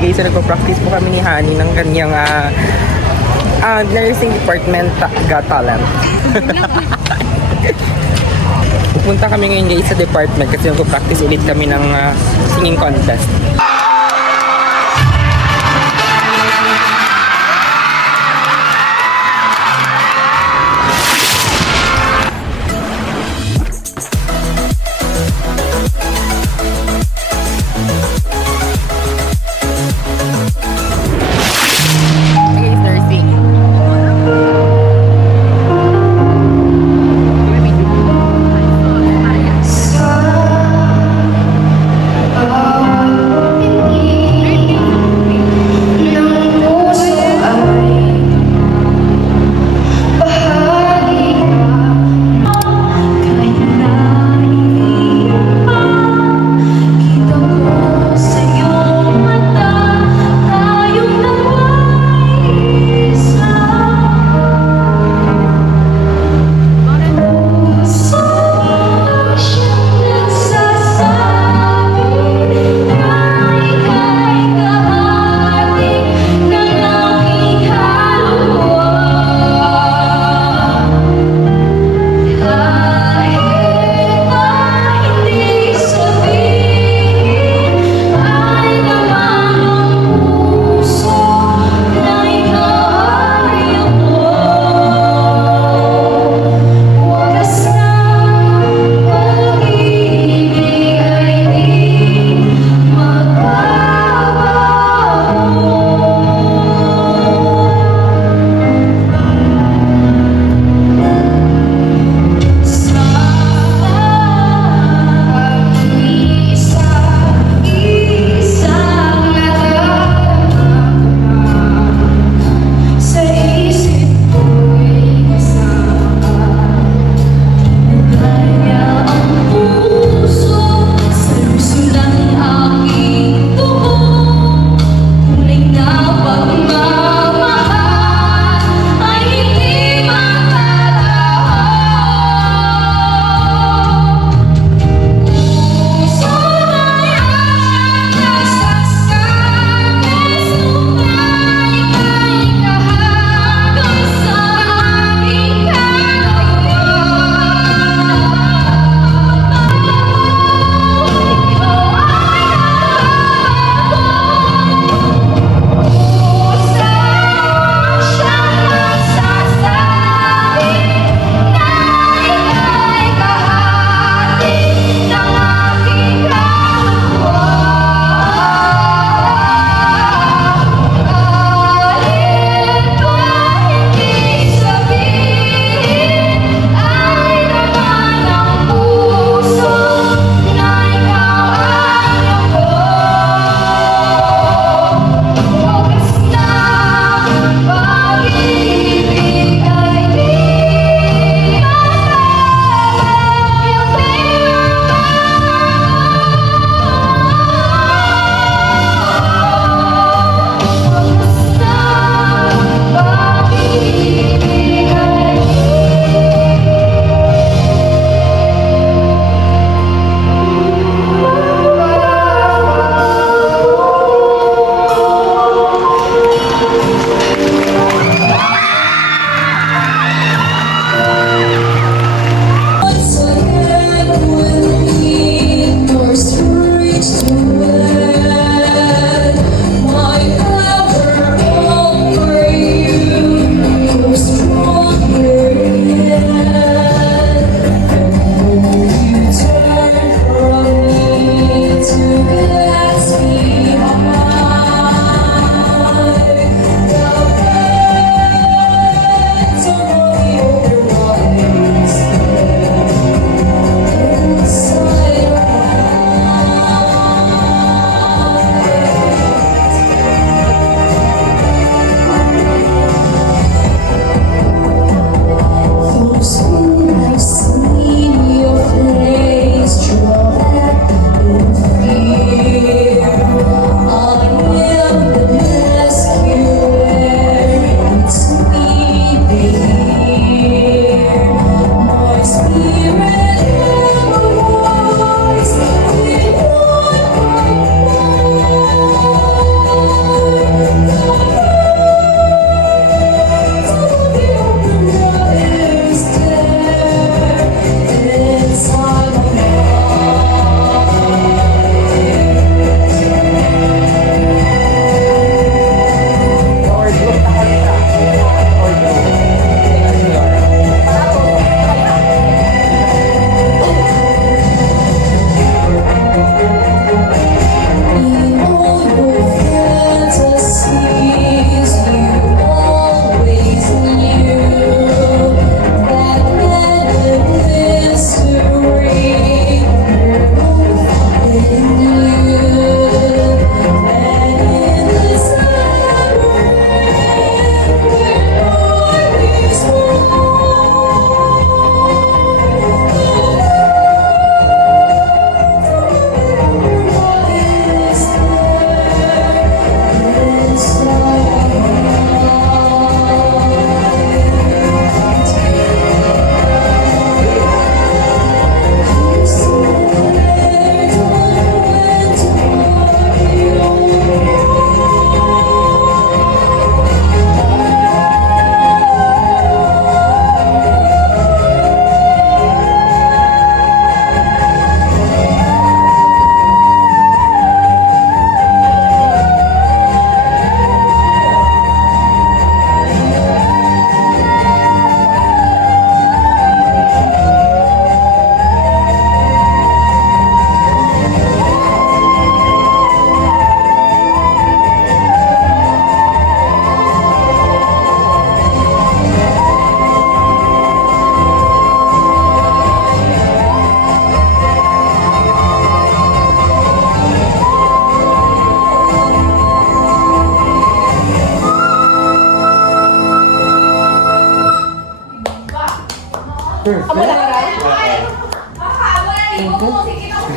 guys, so nagpa-practice po kami ni Hani ng kanyang nursing department got talent. Pupunta kami ngayon guys sa department kasi nagpa-practice ulit kami ng singing contest.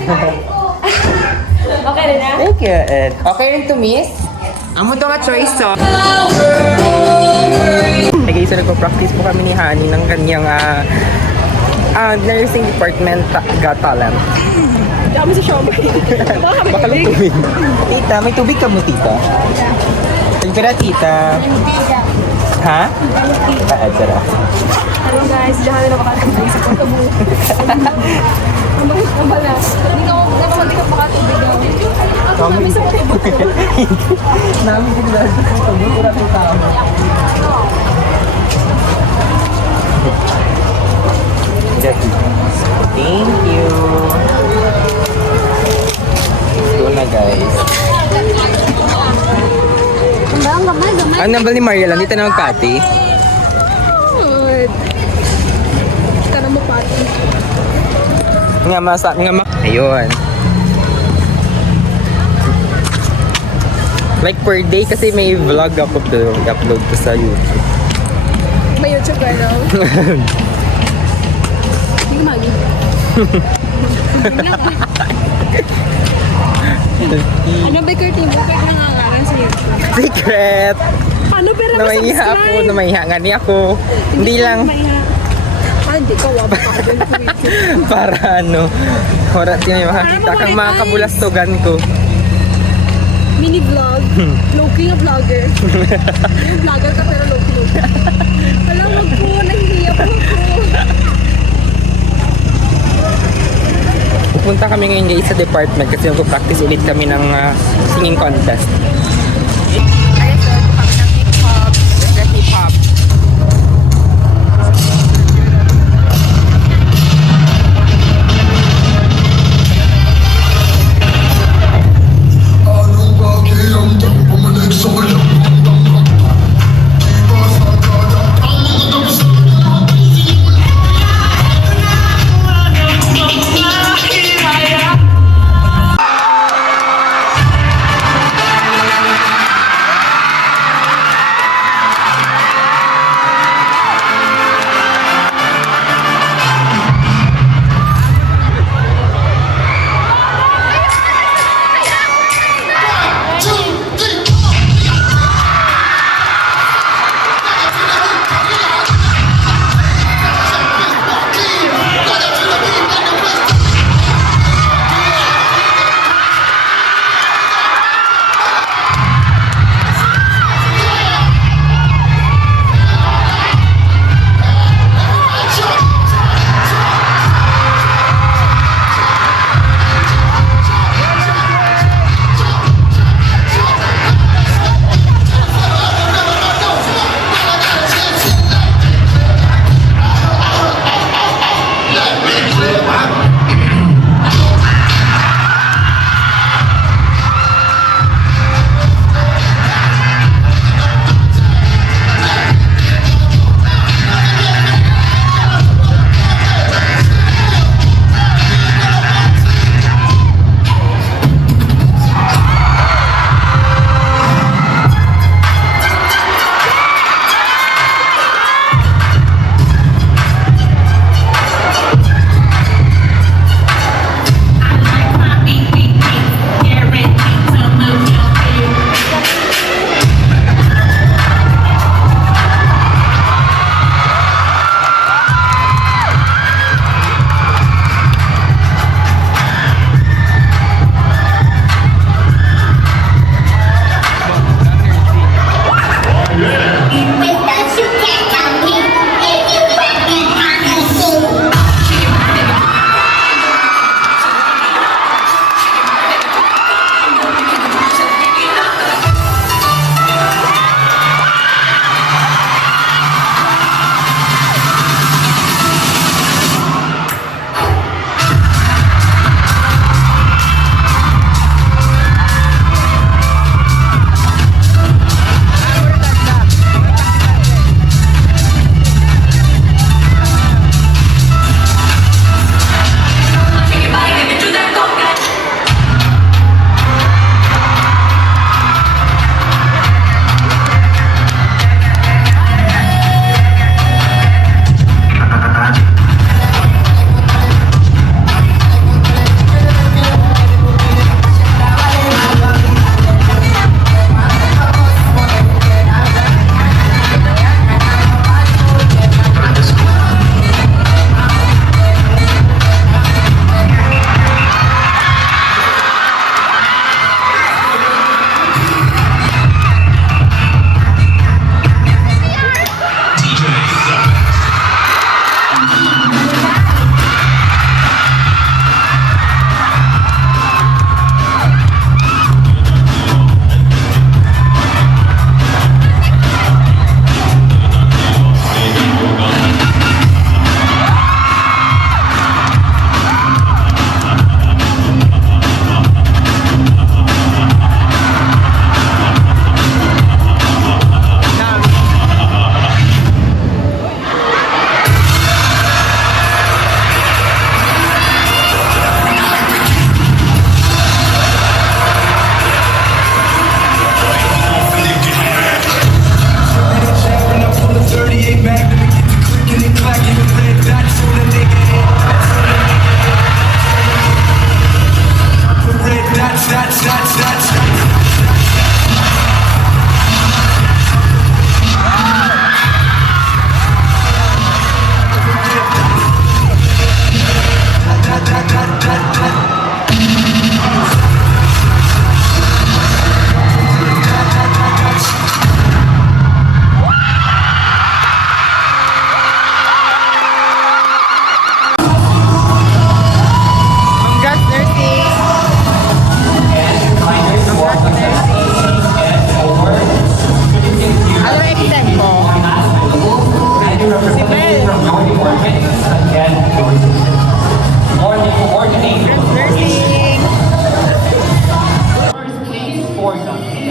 Okay rin na? Thank you, Ed. Okay rin to, miss? Amo to nga choice, so. Hey guys, so nagpa-practice po kami ni Honey ng kanyang nursing department got talent. Dami sa showman. Baka lang tubig. Tita, may tubig ka mo, tita? Tagpira, tita. Ha? Sarap. Hello guys, diyan na makatubig sa pagkabu. Ang bakit ko pala? Hindi ka makatubig daw. Kami sa pagkabu. Namin din dahil sa tubig. Wala po tao. Thank you. Ito na guys. Gamay. Ang nambal ni Maria lang, dito na magpati. Good. Tara mo pati. Ayun. Like per day kasi may vlog ako to i-upload ko sa YouTube. May YouTube channel. Hindi ko magi. Ano ba Curtin? Bakit nangangalan sa YouTube? Secret! Paano pero Namahiha ako, namahiha nga niya ako. Hindi lang Hindi ka wabak ako dun sa YouTube. para para may makakita kang mga kabulastugan ko. Mini vlog. Low-key nga vlogger. Yung vlogger ka pero low-key. Alam mo ko, nahihiya po ako. Pupunta kami ngayon guys sa department kasi magpo-practice ulit kami ng singing contest. Ayun, so ito kami ng hip-hop. The hip-hop.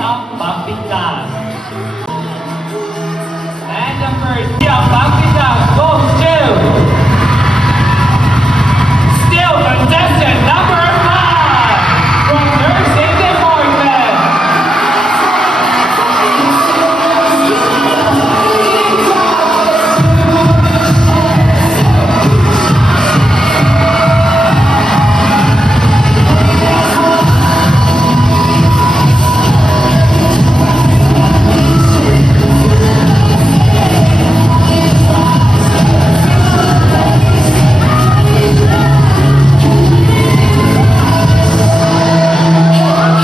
ang bumping jazz. And the first ang bumping jazz goes to still contestant number 5 from Nursing Department.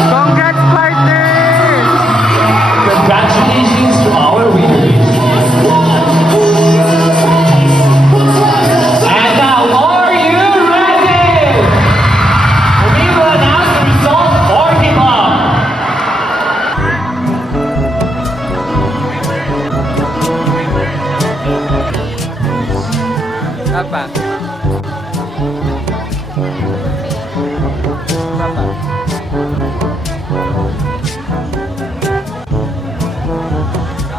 Congrats, partner! Congratulations to our winners. And now, are you ready? We will announce the result for the month. Papa. Papa.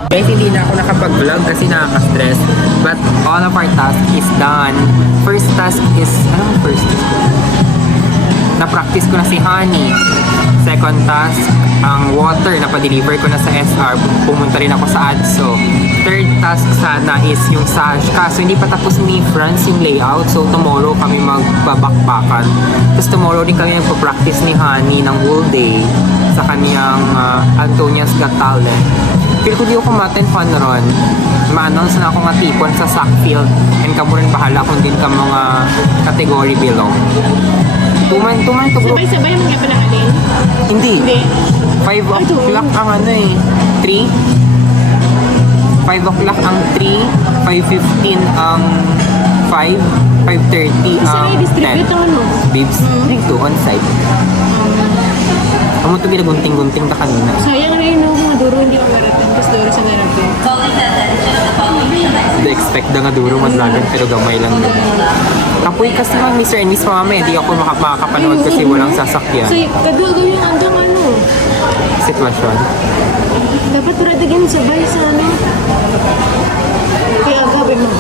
Guys, hindi na ako nakapag-vlog kasi nakaka-stress. But all of our task is done. First task is, anong first task? Na-practice ko na si Honey. Second task, ang water na pa-deliver ko na sa SR. Pumunta rin ako sa ADSO. Third task sana is yung Sash. Kaso hindi pa tapos ni Franz yung layout. So tomorrow kami magbabakbakan. Tapos tomorrow din kami magpa-practice ni Honey ng whole day sa kaniyang Antonia's Got Talent. Feel ko di ako maten fun ron. Ma-announce na ako nga tipon sa Sackfield. And kamo rin bahala kung din ka mga category below. Tuman to group. Sabay-sabay ang mga panangalin. Hindi. Hindi. 5 o'clock ang ano eh. 3? 5 o'clock ang 3. 5:15 ang 5. 5:30 Isa ang na i-distribute 10. ang ano. Babes, dito on site. Amo to ginagunting-gunting ta kanina. Sayang na yun, no? Mga duro hindi ko marating. Tapos duro sa narapin. Hindi expect da nga duro madlagan pero gamay lang yun. Kapoy kasi lang Mr. and Miss Mama, hindi ako makakapanood kasi walang sasakyan. So, kadulo yung andang ano. Sitwasyon. Dapat paradagin sabay sa amin. Kaya agawin mo.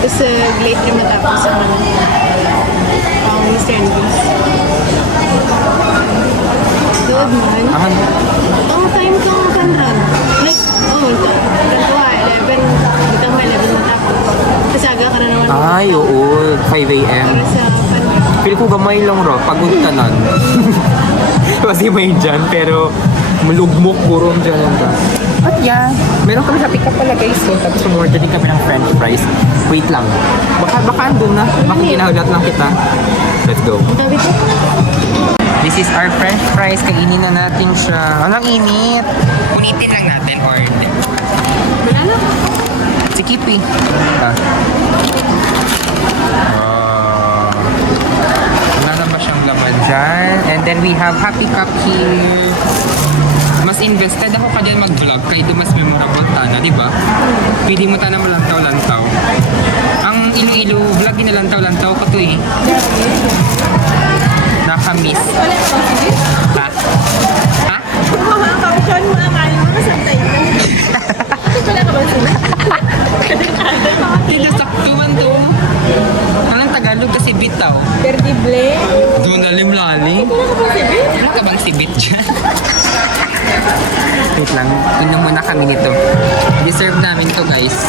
Tapos late na matapos ang ano. Ang Mr. and Miss. Good man. Ang time kang panran. Like, ito. Gantuwa, 11. Ito mo, 11 matapos. Tapos aga ka na naman. Ay, oo. 5 a.m. Para sa panran. Feel ko gamay lang ro. Pagod ka nun. Kasi may dyan, pero malugmok burong dyan ka. At yeah, meron kami sa pick up pala guys. So, tapos umorder din kami ng french fries. Wait lang. Baka andun na. Baka kinahulat lang kita. Let's go. Ang tabi ko. This is our french fries. Kainin na natin siya. Anong init? Unitin lang natin or hindi. Wala na. Si Kipi. Wala na ba siyang laman dyan? And then we have Happy Cup here. Mas invested ako ka dyan mag-vlog kaya di mas memorable tana, di ba? Pwede mo tana mo lantaw-lantaw. Ang Iloilo vlog din na lantaw-lantaw ko to eh. Nakamiss. Ha? Ha? Mga kausan mo ang kain mo sa tayo. Wala ka ba sila? Hindi nasaktuan to. Anong Tagalog kasi bitaw? Perdible. Doon na limlaling. Wala ka ba sibit? Wala ka bang sibit dyan? Wait lang, tingnan muna kami nito. Deserve namin to guys.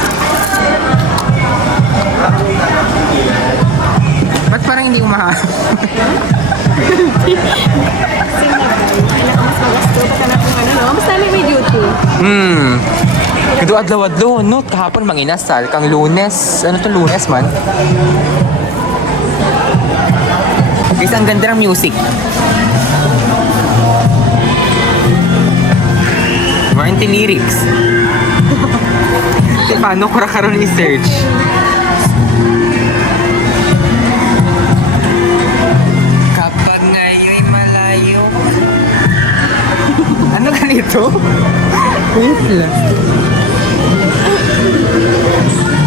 Ba't parang hindi umaharap? Kailangan mas magasto ka na kung ano, no? Mas namin may duty. Kado adlaw-adlaw, no? Kahapon manginasal, kang Lunes. Ano to Lunes man? Guys, ang ganda ng music. Warranty lyrics. Paano ko karon i-search? Kapag ngayon'y malayo. Ano ganito? Wait lang.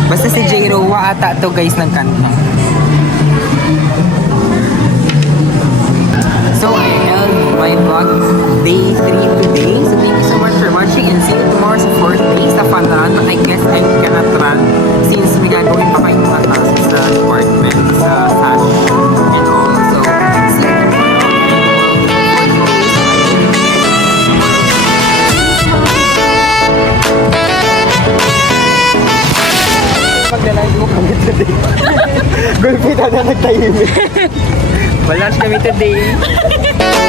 Basta si J. Rowa ata to guys ng kanta. So I held my vlog day 3 today. So thank you so much for watching and see you tomorrow sa 4th day sa fun run. But I guess I cannot run since may gagawin pa kayong mga tasks sa department, sa SASH and all. So, see you Magdalahin mo kami today. Gulpita na nagtahimik. Wala kami today.